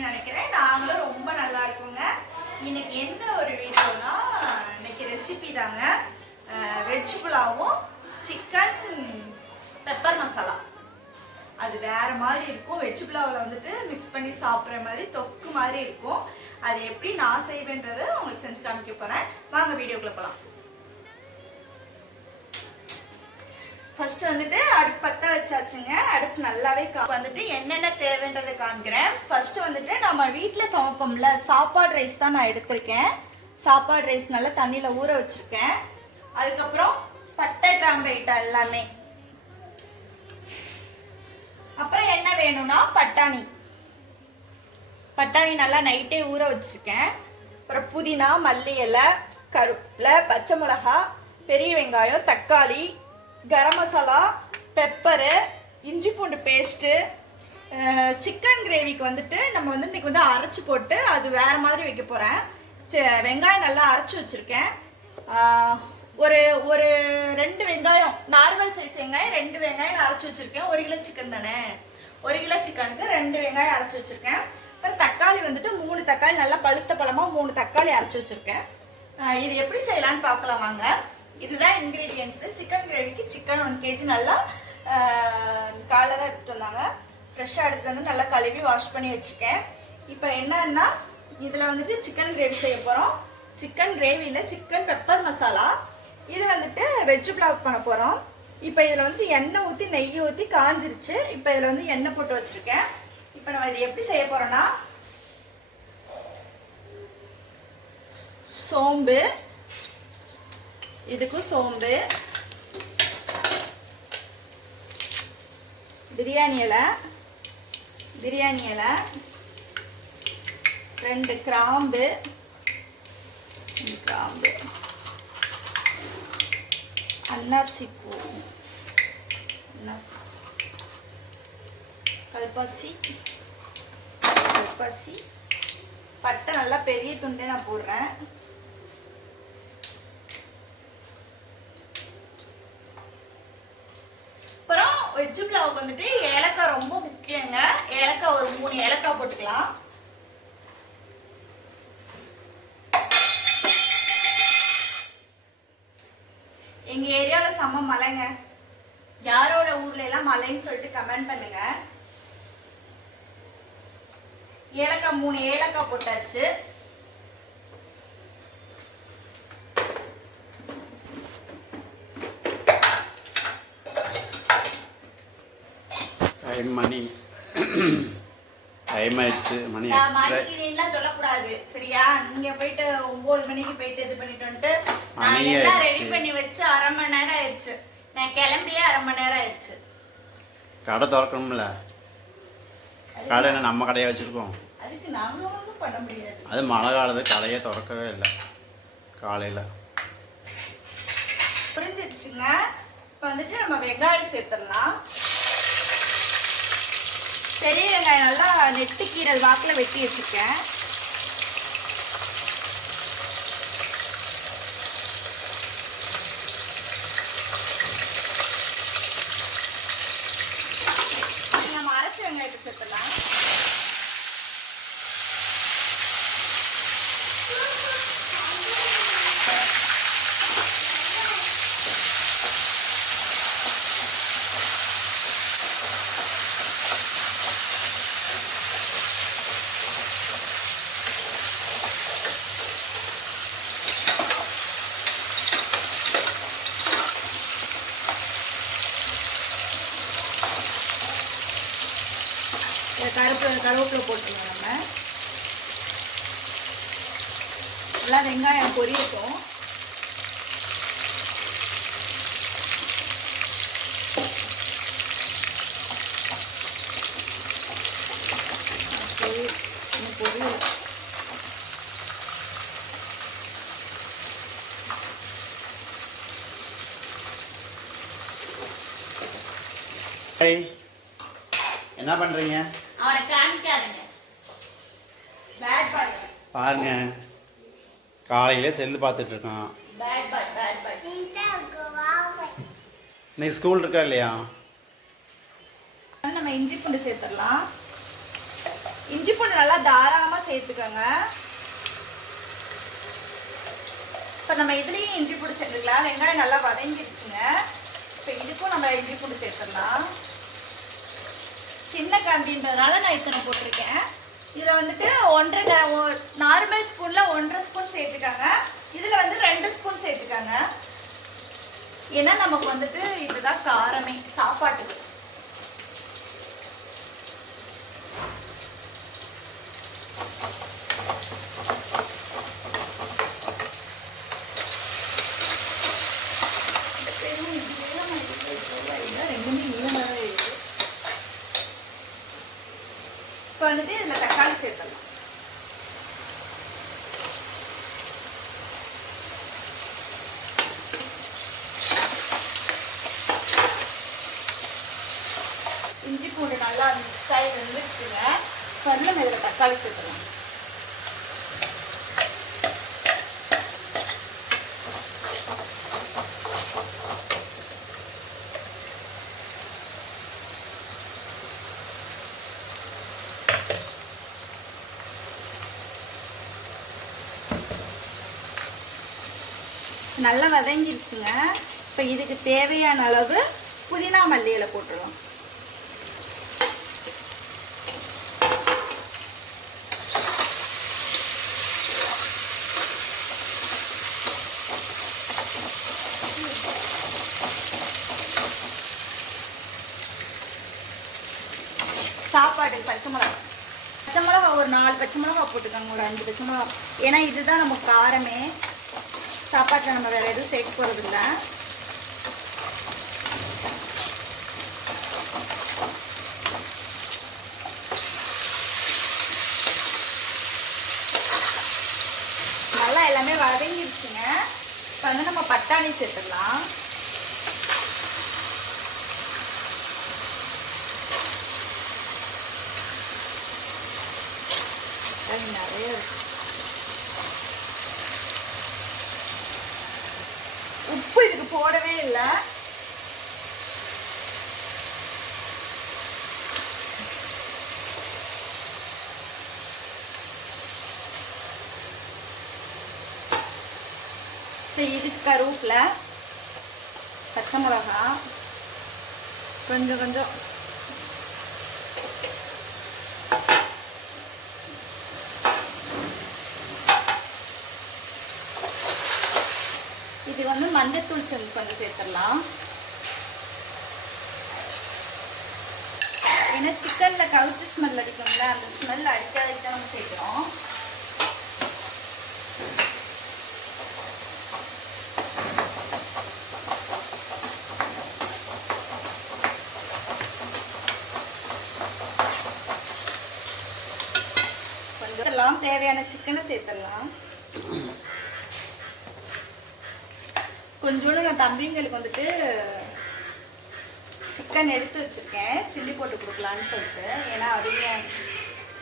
இருக்கீங்கன்னு நினைக்கிறேன். நாங்களும் ரொம்ப நல்லா இருக்கோங்க. இன்னைக்கு என்ன ஒரு வீடியோனா, இன்னைக்கு ரெசிபி தாங்க. வெஜ் புலாவும் சிக்கன் பெப்பர் மசாலா. அது வேற மாதிரி இருக்கும். வெஜ் புலாவில் வந்துட்டு மிக்ஸ் பண்ணி சாப்பிட்ற மாதிரி தொக்கு மாதிரி இருக்கும். அது எப்படி நான் செய்வேன்றதை உங்களுக்கு செஞ்சு காமிக்க போறேன். வாங்க வீடியோக்குள்ள போகலாம். ஃபர்ஸ்ட் வந்துட்டு அடுப்பு பற்ற வச்சாச்சுங்க. அடுப்பு நல்லாவே வந்துட்டு என்னென்ன தேவைன்றதை காமிக்கிறேன். ஃபர்ஸ்ட் வந்துட்டு நம்ம வீட்டில் சமைப்போம்ல, சாப்பாடு ரைஸ் தான் நான் எடுத்திருக்கேன். சாப்பாடு ரைஸ் நல்லா தண்ணியில் ஊற வச்சிருக்கேன். அதுக்கப்புறம் பட்டை கிராம்பு ஐட்டம் எல்லாமே. அப்புறம் என்ன வேணும்னா பட்டாணி நல்லா நைட்டே ஊற வச்சிருக்கேன். அப்புறம் புதினா, மல்லி இலை, கருவேப்பிலை, பச்சை மிளகா, பெரிய வெங்காயம், தக்காளி, கரம் மசாலா, பெப்பரு, இஞ்சி பூண்டு பேஸ்ட்டு. சிக்கன் கிரேவிக்கு வந்துட்டு நம்ம வந்து இன்னைக்கு வந்து அரைச்சி போட்டு அது வேற மாதிரி வைக்க போகிறேன். வெங்காயம் நல்லா அரைச்சி வச்சுருக்கேன். ஒரு 2 வெங்காயம், நார்மல் சைஸ் வெங்காயம் 2 வெங்காயம் அரைச்சி வச்சுருக்கேன். 1 கிலோ சிக்கன் தானே, 1 கிலோ சிக்கனுக்கு 2 வெங்காயம் அரைச்சி வச்சுருக்கேன். அப்புறம் தக்காளி வந்துட்டு 3 தக்காளி நல்லா பழுத்த பழமாக 3 தக்காளி அரைச்சி வச்சுருக்கேன். இது எப்படி செய்யலான்னு பார்க்கலாம் வாங்க. இதுதான் இன்க்ரீடியன்ஸு. சிக்கன் கிரேவிக்கு சிக்கன் 1 kg நல்லா காலைல தான் எடுத்துகிட்டு வந்தாங்க. ஃப்ரெஷ்ஷாக எடுத்துகிட்டு வந்து நல்லா கழுவி வாஷ் பண்ணி வச்சுருக்கேன். இப்போ என்னன்னா இதில் வந்துட்டு சிக்கன் கிரேவி செய்ய போகிறோம். சிக்கன் கிரேவியில் சிக்கன் பெப்பர் மசாலா. இது வந்துட்டு வெஜ் புலாவ் பண்ண போகிறோம். இப்போ இதில் வந்து எண்ணெய் ஊற்றி நெய் ஊற்றி காஞ்சிருச்சு. இப்போ இதில் வந்து எண்ணெய் போட்டு வச்சுருக்கேன். இப்போ நம்ம இதை எப்படி செய்ய போகிறோன்னா, சோம்பு, இதுக்கும் சோம்பு, பிரியாணி இலை, 2 கிராம்பு, அன்னாசி பூ, கல்பாசி, பட்டை நல்லா பெரிய துண்டே நான் போடுறேன். அப்புறம் வெஜ் புலாவுக்கு வந்துட்டு ஏலக்காய் ரொம்ப முக்கியங்க. ஏலக்காய் ஒரு 3 ஏலக்காய் போட்டுக்கலாம். எங்க ஏரியாவில் செம்ம மலைங்க. யாரோட ஊர்ல எல்லாம் மலைன்னு சொல்லிட்டு கமெண்ட் பண்ணுங்க. ஏலக்காய் 3 ஏலக்காய் போட்டாச்சு. சொல்லக்கூடாது சரியா? நீங்க போயிட்டு 9 மணிக்கு போயிட்டு இது பண்ணிட்டு வந்துட்டு நான் எல்லாம் ரெடி பண்ணி வச்சு 1/2 மணி நேரம் ஆயிடுச்சு. நான் கிளம்பியே 1/2 மணி நேரம் ஆயிடுச்சு. கடை திறக்கணும்ல. கடை என்ன நம்ம கடையை வச்சிருக்கோம். அதுக்கு நாங்க ஒன்றும் பண்ண முடியாது. அது மழை காலத்து கடையே திறக்கவே இல்லை காலையில். புரிஞ்சிருச்சுங்க. இப்போ வந்துட்டு நம்ம வெங்காயம் சேர்த்துடலாம். பெரிய வெங்காயம் நல்லா நெட்டு கீரல் வாக்கில் வெட்டி வச்சுருக்கேன். நம்ம அரைச்ச வெங்காயத்தை சேர்த்துடலாம். கருவேப்பிலை போட்டுருங்க. நம்ம எல்லாம் வெங்காயம் பொரியட்டும். என்ன பண்றீங்க? அவனை காமிக்காதீங்க. பாருங்க, காலையில செல்லு பார்த்துட்டு இருக்கான். இன்னைக்கு ஸ்கூல் இருக்கா இல்லையா? நம்ம இஞ்சி பூண்டு சேர்த்துடலாம். இஞ்சி பூண்டு நல்லா தாராளமாக சேர்த்துக்கோங்க. இப்போ நம்ம இதுலேயும் இஞ்சி பூண்டு சேர்த்துக்கலாம். வெங்காயம் நல்லா வதங்கிடுச்சுங்க. இப்போ இதுக்கும் நம்ம இஞ்சி பூண்டு சேர்த்துடலாம். சின்ன கரண்டின்றதுனால நான் இத்தனை போட்டிருக்கேன். இதில் வந்துட்டு 1.5 நார்மல் ஸ்பூனில் 1.5 ஸ்பூன் சேர்த்துக்காங்க. இதில் வந்து 2 ஸ்பூன் சேர்த்துக்காங்க. ஏன்னா நமக்கு வந்துட்டு இதுதான் காரமே சாப்பாட்டுக்கு. இப்போ வந்துட்டு இதில் தக்காளி சேர்த்துடலாம். இஞ்சி பூண்டு நல்லா மிக்ஸ் ஆகி வந்துருச்சுங்க. இப்போ வந்து நம்ம இதில் தக்காளி சேர்த்துடலாம். நல்லா வதங்கிருச்சுங்க. இப்போ இதுக்கு தேவையான அளவு புதினா மல்லி இலை போட்டுருவோம். சாப்பாடு பச்சை மிளகா ஒரு 4 பச்சை மிளகா போட்டுக்கோங்க, ஒரு 5 பச்சை மிளகா. ஏன்னா இதுதான் நமக்கு காரமே. சாப்பாட்டில் நம்ம வேறு எதுவும் சேர்க்க போகிறது இல்லை. நல்லா எல்லாமே வதங்கிடுச்சுங்க. இப்போ வந்து நம்ம பட்டாணி சேர்த்துடலாம். நிறைய இருக்கு. உப்பு இதுக்கு போடவே இல்லை. இதுக்கு கருவேப்பிலை, பச்சை மிளகா கொஞ்சம் கொஞ்சம், இது வந்து மஞ்சத்தூள் கொஞ்சம் சேர்த்துடலாம். ஏன்னா சிக்கன்ல கவுச்சி ஸ்மெல் அடிக்கும்ல, அந்த ஸ்மெல் அடிக்காததுக்கு தான் நம்ம சேர்க்கிறோம். கொஞ்சம் தேவையான சிக்கனை சேர்த்துடலாம். கொஞ்சோண்டு நான் தம்பிங்களுக்கு வந்துட்டு சிக்கன் எடுத்து வச்சுருக்கேன், சில்லி போட்டு கொடுக்கலான்னு சொல்லிட்டு. ஏன்னா அதுவே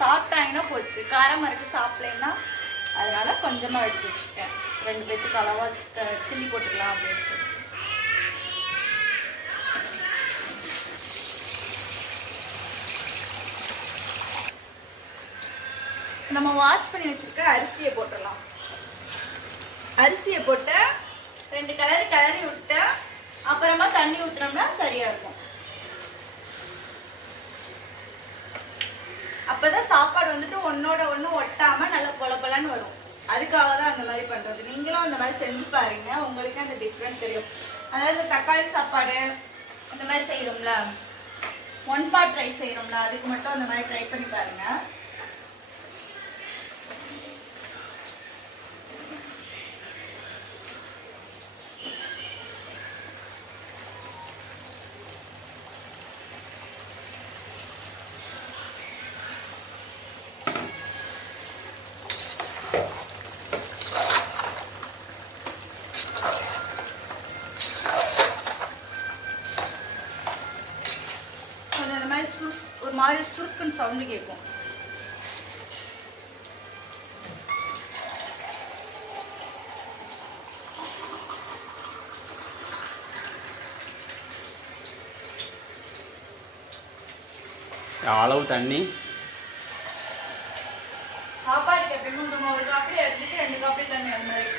சாப்பிட்டாங்கன்னா போச்சு, காரமாக இருக்குது சாப்பிட்லேன்னா, அதனால கொஞ்சமாக எடுத்து வச்சுருக்கேன். 2 பேத்துக்கு அளவாக சில்லி போட்டுக்கலாம் அப்படின்னு சொல்லிட்டு. நம்ம வாஷ் பண்ணி வச்சுருக்க அரிசியை போட்டுடலாம். அரிசியை போட்டு 2 கிளறி விட்டு அப்புறமா தண்ணி ஊற்றினோம்னா சரியா இருக்கும். அப்பதான் சாப்பாடு வந்துட்டு ஒன்னோட ஒன்று ஒட்டாம நல்லா பொலப்பொலன்னு வரும். அதுக்காக தான் அந்த மாதிரி பண்றது. நீங்களும் அந்த மாதிரி செஞ்சு பாருங்க, உங்களுக்கு அந்த டிஃப்ரெண்ட் தெரியும். அதாவது தக்காளி சாப்பாடு அந்த மாதிரி செய்யறோம்ல, 1 பார்ட் ரைஸ் செய்யறோம்ல, அதுக்கு மட்டும் அந்த மாதிரி ட்ரை பண்ணி பாருங்க. ஒரு மாதிரி சுருக்குன்னு சவுண்டு கேட்கும். அளவு தண்ணி சாப்பாடுக்கு எப்பயுமே நம்ம ஒரு காப்பி எடுத்துட்டு 2 காப்பி தண்ணி அந்த மாதிரி.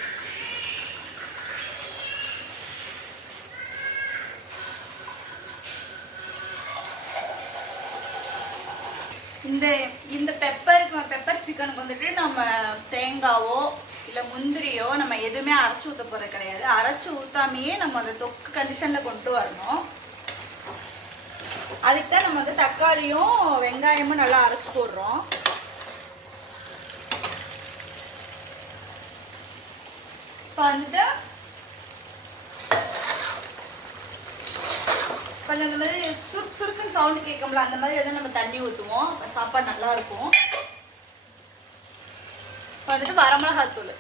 இந்த பெப்பர் சிக்கனுக்கு வந்துட்டு நம்ம தேங்காவோ இல்லை முந்திரியோ நம்ம எதுவுமே அரைச்சி ஊற்ற போகிறது கிடையாது. அரைச்சி ஊற்றாமையே நம்ம அந்த தொக்கு கண்டிஷனில் கொண்டு வரணும். அதுக்கு தான் நம்ம வந்து தக்காளியும் வெங்காயமும் நல்லா அரைச்சி போடுறோம். இப்போ வந்துட்டு கொஞ்சம் அந்த மாதிரி சுருக்குன்னு சவுண்டு கேட்கும்ல, அந்த மாதிரி வந்து நம்ம தண்ணி ஊற்றுவோம். அப்போ சாப்பாடு நல்லா இருக்கும். இப்போ வந்துட்டு வரமிளகாத்தூள்,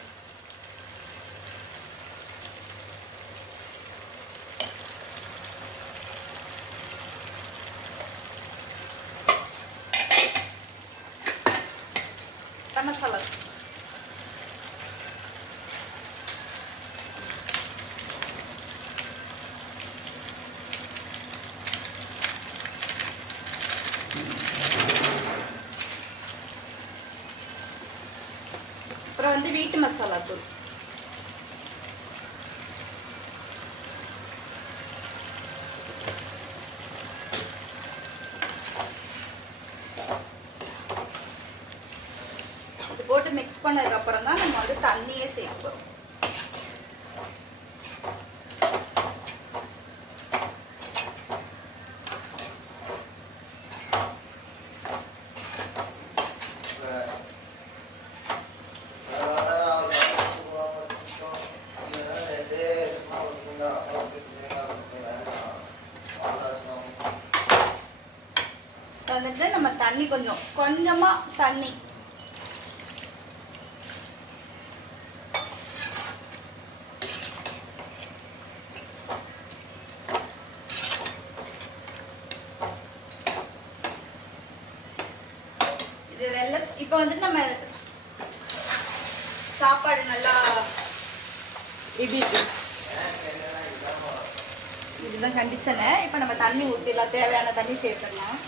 மசாலா, அப்புறம் வந்து வீட்டு மசாலா தூள், இது போட்டு மிக்ஸ் பண்ணதுக்கு அப்புறம் தான் நம்ம வந்து தண்ணியே சேர்ப்போம். வந்துட்டு நம்ம தண்ணி கொஞ்சமா தண்ணி இது இப்போ வந்துட்டு நம்ம சாப்பாடு நல்லா இதுதான் கண்டிஷனு. இப்போ நம்ம தண்ணி ஊற்றிடலாம், தேவையான தண்ணி சேர்த்துடலாம்.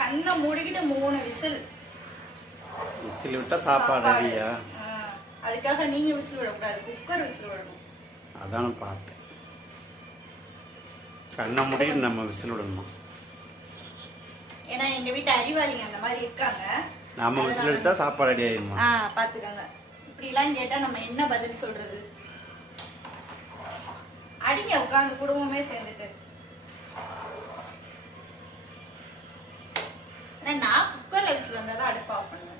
கண்ணை மூடிக்கிட்டு 3 விசில் விட்டா சாப்பாடு ரெடியா? அதுக்காக நீங்க விசில் விடக்கூடாது, குக்கர் விசில் விடணும். அதான் பார்த்தேன், கண்ணை மூடிட்டு நம்ம விசில் விடணுமா? ஏன்னா எங்க வீட்டு அறிவாளிங்க அந்த மாதிரி இருக்காங்க. நம்ம விசில் அடிச்சா சாப்பாடு ரெடி ஆயிருமா? பாத்துக்கோங்க. இப்படி எல்லாம் கேட்டா நம்ம என்ன பதில் சொல்றது? அடிங்க உட்காந்து குடும்பமே சேர்ந்துட்டு. நான் குக்கர்ல விசில் வந்தாதான் அடுப்பு ஆஃப் பண்ணுவேன்.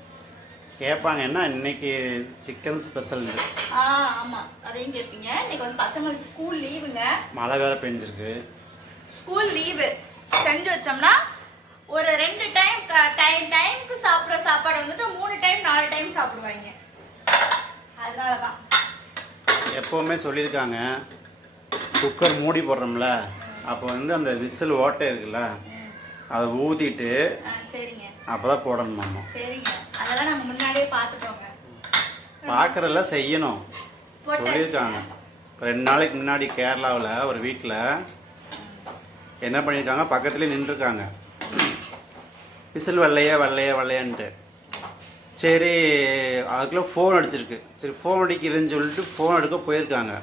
கேட்பாங்க என்ன இன்னைக்கு சிக்கன் ஸ்பெஷல். ஆமா அதையும் கேட்பீங்க. இன்னைக்கு வந்து பசங்களுக்கு ஸ்கூல் லீவுங்க, மழை வேற பெஞ்சிருக்கு. ஸ்கூல் லீவு செஞ்சு வச்சோம்னா ஒரு 2 டைமுக்கு சாப்பிட்ற சாப்பாடு வந்துட்டு 3 டைம் 4 டைம் சாப்பிடுவாங்க. அதனாலதான் எப்பவுமே சொல்லியிருக்காங்க, குக்கர் மூடி போடுறோம்ல அப்போ வந்து அந்த விசில் ஓட்டை இருக்குல்ல அதை ஊத்திட்டு சரிங்க அப்பதான் போடணுமா? சரிங்க, அதெல்லாம் நம்ம முன்னாடியே பார்த்துட்டோங்க. பார்க்கறதெல்லாம் செய்யணும் சொல்லியிருக்காங்க. 2 நாளைக்கு முன்னாடி கேரளாவில் ஒரு வீட்டில் என்ன பண்ணியிருக்காங்க, பக்கத்துலேயே நின்றுருக்காங்க, விசில் வரலையான்ட்டு. சரி அதுக்குள்ளே ஃபோன் அடிச்சிருக்கு. சரி ஃபோன் அடிக்குதுன்னு சொல்லிட்டு ஃபோன் எடுக்க போயிருக்காங்க.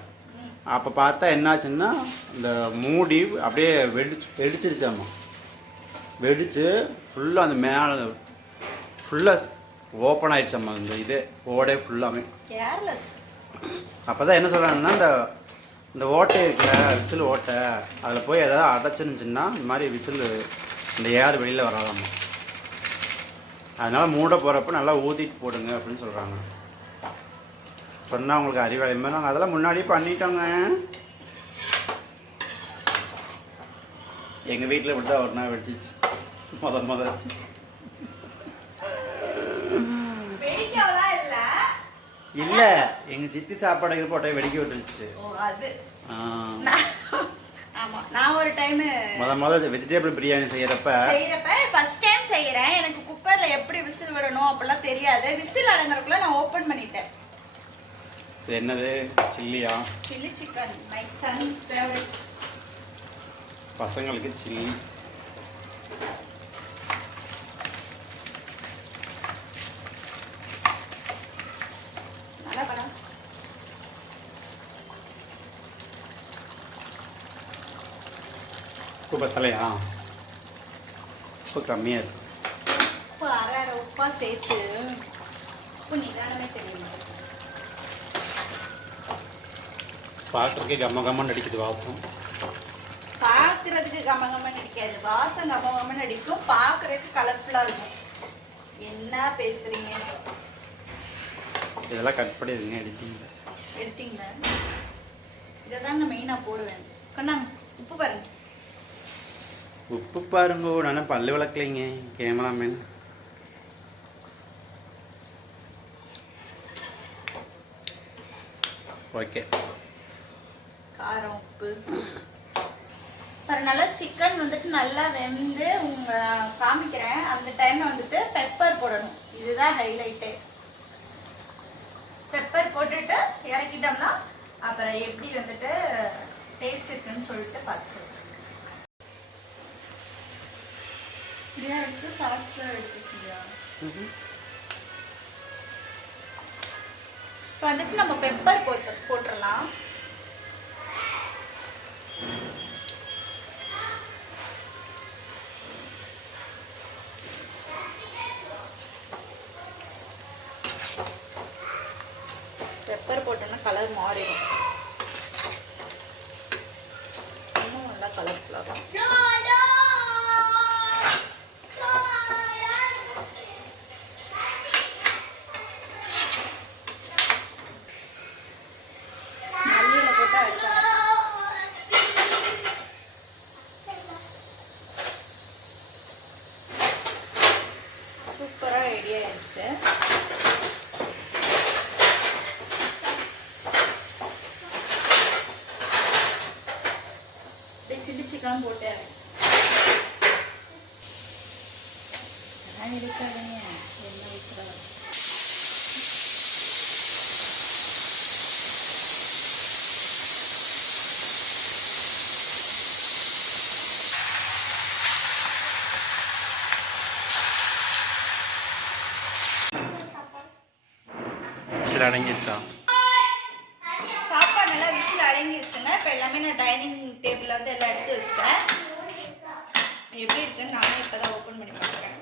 அப்போ பார்த்தா என்னாச்சுன்னா இந்த மூடி அப்படியே வெடிச்சிருச்சாம்மா. வெடிச்சு ஃபுல்லாக அந்த மேலே ஃபுல்லாக ஓப்பன் ஆயிடுச்சாம்மா. இந்த இது ஓடே ஃபுல்லாமே. அப்போ தான் என்ன சொல்கிறாங்கன்னா இந்த ஓட்டை இருக்குல்ல விசில் ஓட்டை, அதில் போய் எதாவது அடைச்சிருந்துச்சுன்னா இந்த மாதிரி விசில் இந்த ஏர் வெளியில் வராதாம்மா. அதனால் மூட போகிறப்ப நல்லா ஊற்றிட்டு போடுங்க அப்படின்னு சொல்கிறாங்க. சொன்னால் அவங்களுக்கு அறிவாளி மாதிரி நாங்கள் அதெல்லாம் முன்னாடியே பண்ணிட்டோங்க. எங்கள் வீட்டில் இப்படி தான் ஒரு நாள் வெடிச்சிச்சு முத இல்ல எங்க சித்தி சாப்பாடு போட்ட வெடிக்க விட்டுருச்சு. நான் ஒரு டைம் முத வெஜிடபிள் பிரியாணி செய்யறப்ப ஃபர்ஸ்ட் டைம் செய்யறேன். எனக்கு குக்கர்ல எப்படி விசில் விடணும் அப்படிலாம் தெரியாது. விசில் அடங்கறதுக்குள்ள நான் ஓபன் பண்ணிட்டேன். இது என்னது சில்லியா? Chilli chicken, my son favourite. பசங்களுக்கு சில்லி. நல்லா படம். உப்பு பத்தலையா? உப்பு கம்மியாக இருக்கு. உப்பு அரை உப்பா சேர்த்து உப்பு நிதானமே தெரியும். பார்க்குறதுக்கே கம்ம கம்மன்னு அடிக்குது வாசம். பார்க்கறதுக்கு கமகமன்னு அடிக்காது, வாசம் கமகமன்னு அடிக்கும், பார்க்கறதுக்கு கலர்ஃபுல்லாக இருக்கும். என்ன பேசுறீங்க? இதெல்லாம் கட் பண்ணி எதுங்க எடுத்தீங்க? எடுத்தீங்களா? இதை தான் நான் மெயினாக போடுவேன். கண்ணாங்க உப்பு பாருங்க. உப்பு பாருங்க, நான் பல்லு விளக்கலைங்க கேமராமேன். ஓகே. காரம் உப்பு நல்லா சிக்கன் வந்துட்டு நல்லா வெந்து காமிக்கிறேன். அந்த டைம்ல வந்துட்டு பெப்பர் போடணும். இதுதான் ஹைலைட்டே. பெப்பர் போட்டுட்டு இறக்கிட்டோம்னா அப்புறம் எப்படி வந்துட்டு டேஸ்ட் இருக்குன்னு சொல்லிட்டு பார்த்து சொல்லுவேன். எடுத்து சாஸ் எடுத்து செஞ்சா இப்போ வந்துட்டு நம்ம பெப்பர் போட்டுடலாம். பெப்பர் போட்டோன்னா கலர் மாறிடும். இன்னும் நல்லா கலர்ஃபுல்லாக தான். மல்லியில் போட்டு அடிச்சாங்க. சூப்பராக ரெடி ஆயிடுச்சு. சில்லி சிக்கன் போட்டேன். இருக்காதுங்க என்ன வைக்கிறோம். சரி அடங்கிடுச்சா? சாப்பாடு நல்லா விசில் அடங்கிருச்சுங்க. இப்போ எல்லாமே நான் டைனிங் டேபிளில் வந்து எல்லாம் எடுத்து வச்சிட்டேன். எப்படி இருக்குன்னு நானே இப்போ தான் ஓப்பன் பண்ணி பார்க்குறேன்.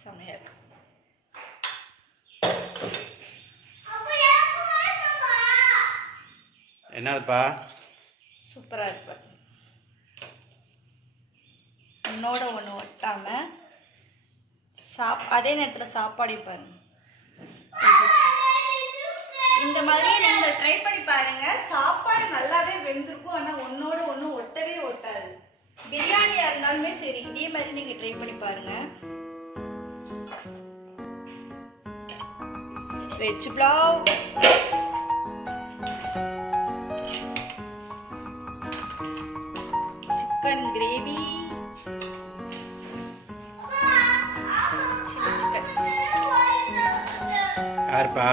செம்மையாக இருக்கு. என்னதுப்பா? சூப்பராக இருக்கு. ஒன்னோட ஒன்று ஒட்டாமல் அதே நேரத்தில் சாப்பாடு பாருங்க. இந்த மாதிரி நீங்கள் ட்ரை பண்ணி பாருங்க. சாப்பாடு நல்லாவே வெந்திருக்கும், ஆனால் ஒன்னோட ஒன்று ஒட்டவே ஒட்டாது. பிரியாணியாக இருந்தாலுமே சரி, இதே மாதிரி நீங்கள் ட்ரை பண்ணி பாருங்க. வெஜ் புலாவ், சிக்கன் கிரேவி, யாருப்பா?